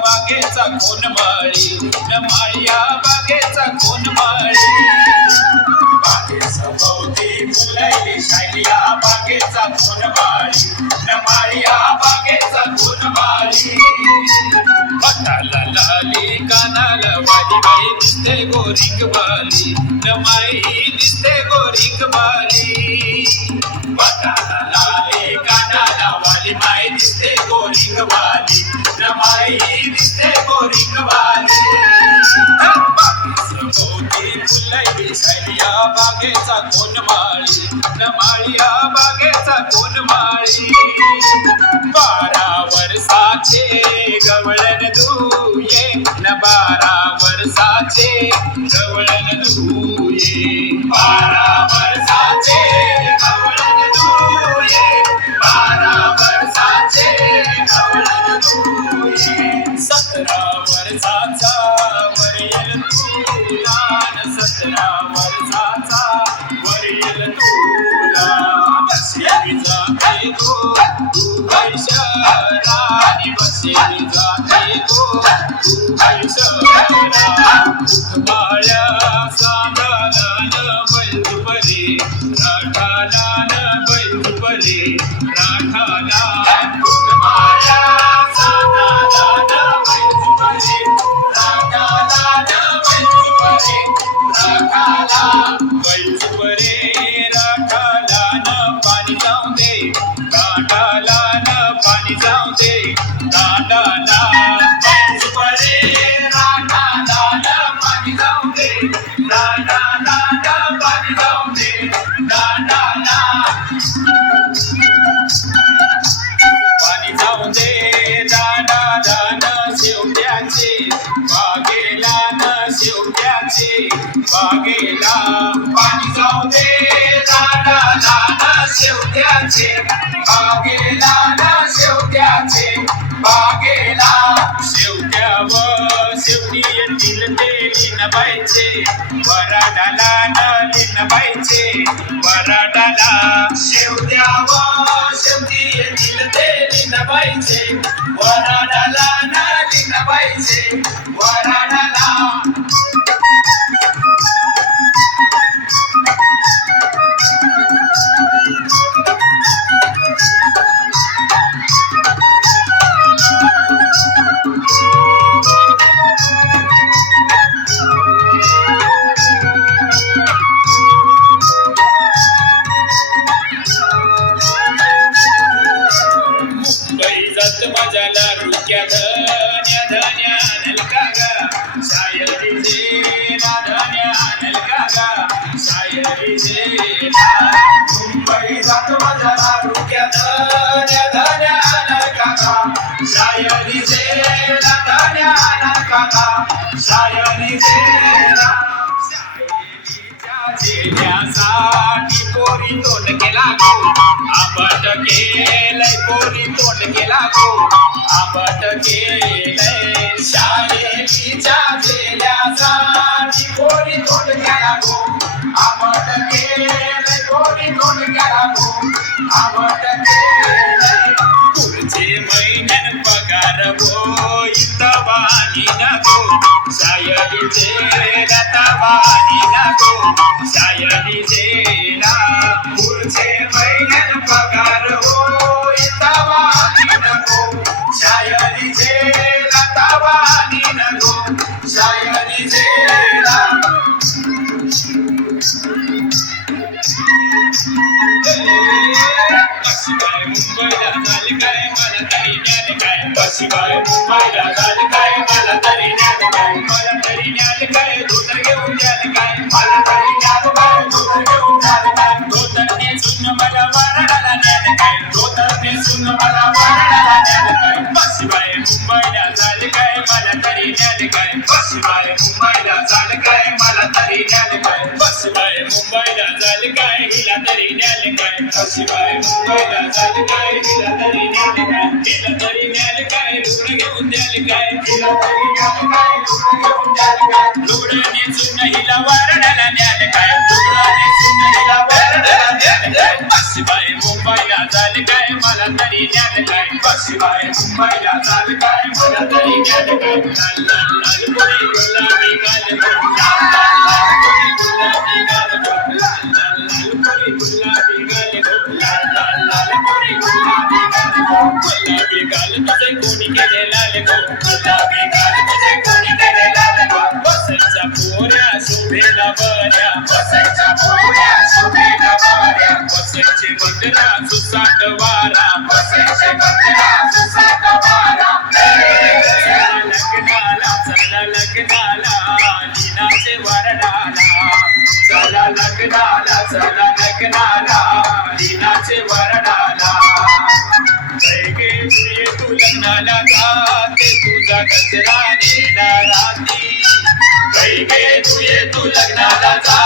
बागेचा कोण माळी न माळ्या बागेचा कोण माळी बागेचा भोवती फुलली शालिया बागेचा कोण माळी न माळ्या बागेचा कोण माळी हाताला लाली कानाला वाली बाई दिसते गोरीक बाली न माई दिसते गोरीक बाली हाताला लाली कानाला वाली बाई दिसते गोरीक बाली न माई दिसते गोरीक बाली बागेचा फुलली शालिया बागेचा कोण माळी न माळ्या बागेचा कोण माळी 12 वर्षाचे गवळण दुये न 12 वर्षाचे गवळण दुये 12 वर्षाचे गवळण दुये 12 वर्षाचे गवळण दुये 17 वर्षाचा वरील तुला 17 वर्षाचा वरील तुला बसेली जाते तू पैशारानी बसेली जाते तू पैशारा बाळ्या सांगालान बैलपरी राठालान बैलपरी राठाला बाळ्या सांगालान बैलपरी राठालान बैलपरी राठाला बैलपरी राठालान पाणी जाऊ दे दांडालान पाणी जाऊ दे दांडाला बैलपरी राठालान पाणी जाऊ दे दांडालान पाणी जाऊ दे दांडाला पाणी जाऊ दे दांडालान शेवट्याचे बागेला न शेवट्याचे बागेला पाणी जाऊ दे दांडालान शेवट्याचे बागेला न शेवट्याचे बागेला शेवट्यावर शेवटी येतील ते लिनबाईचे वराडाला न लिनबाईचे वराडाला शेवट्यावर शेवटी येतील ते लिनबाईचे वराडाला न लिनबाईचे वराडाला माझ्याला रुक्या धन्या धन्या नलका गा शायरी जेला धन्या नलका गा शायरी जेला मुंबई जात माझ्याला रुक्या धन्या धन्या नलका गा शायरी जेला धन्या नलका गा शायरी जेला जेण्यासाठी पोरी तोंड केला गो आंबट केलंय पोरी तोंड केला गो आंबट केलंय शाळेच्या वाणी नको सायलीचे लता वाणी नको सायलीचे ला पुढचे महिन्यात पगार होईल वाणी नको सायलीचे लता वाणी नको सायलीचे ला शिवाय मुंबईला झाले काय मला तरी ज्ञान काय शिवाय मुंबईला झाले काय मला तरी ज्ञान काय मला तरी ज्ञान काय धोतर घेऊन द्याल काय मला तरी ज्ञान काय धोतर घेऊन द्याल काय धोतर नेसून मला वारणाला ज्ञान काय धोतर नेसून मला वारणाला ज्ञान काय शिवाय मुंबईला झाले काय मला तरी ज्ञान काय शिवाय मुंबईला झाले काय मला तरी ज्ञान काय शिवाय मुंबईला झाले काय हिला तरी ज्ञान काय शिवाय मुंबईला झाले काय हिला तरी ज्ञान काय हिला तरी ज्ञान काय लुगडं घेऊन द्याल काय हिला तरी ज्ञान काय लुगडं घेऊन द्याल काय लुगडं नेसून हिला वारणाला ज्ञान काय लुगडं नेसून हिला वारणाला ज्ञान काय शिवाय मुंबईला झाले काय मला तरी ज्ञान काय शिवाय मुंबईला झाले काय मला तरी ज्ञान काय लाल लाल लाल गोरी गुलाबी गाल लाल लाल लाल गोरी गुलाबी गाल लाल लाल लाल गोरी गुलाबी गाल लाल लाल लाल गोरी गुलाबी गाल गुलाबी गाल तुझे कोणी केले लाल गो गुलाबी गाल तुझे कोणी केले लाल गो बसायचा पोऱ्या शोभेला बऱ्या बसायचा पोऱ्या शोभेला बऱ्या बसायचे बंधना सुसाट वारा बसायचे बंधना सुसाट वारा चला लग्नाला लीनाचे वरडाला चला लग्नाला लीनाचे वरडाला कैगे तुये तू लग्नाला जाते तुझा गजरा नेला राती कैगे तुये तू लग्नाला जा